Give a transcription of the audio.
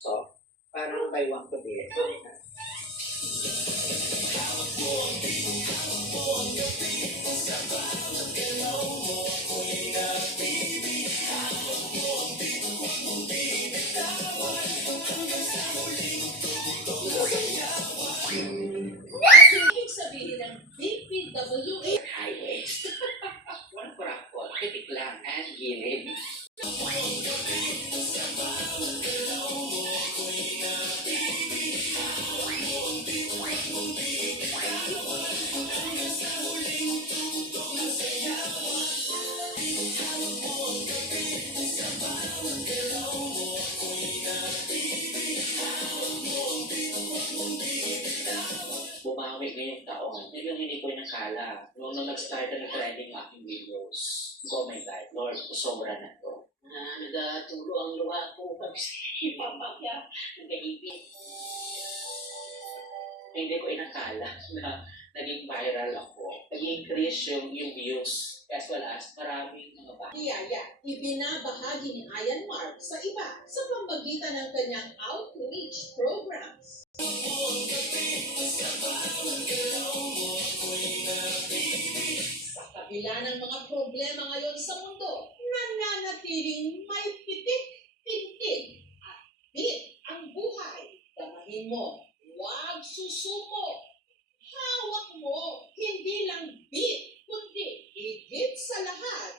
So, parang buy one to be. Ibig sabihin ng DPWH. Highest. Walang kurakot. Titik lang. And gilid. Bumawi ngayong taon. Yun yung hindi ko nakala. Nung nag-start na trending ang aking videos. Oh my God, Lord, sobra na to. Nagatulo ang luha ko pag ipapakya. Nag-iipin. Hindi ko inakala na naging viral ako. Nag-increase yung views as well as maraming mga ba. Niyaya, ibinabahagi ni Ayan Mark sa iba sa pamamagitan ng kanyang outreach programs. Sa kabila ng mga problema ngayon sa mundo, nananatiling may pitik-pintig at bit ang buhay. Damahin mo, huwag susuko. Hawak mo, hindi lang bit, kundi higit sa lahat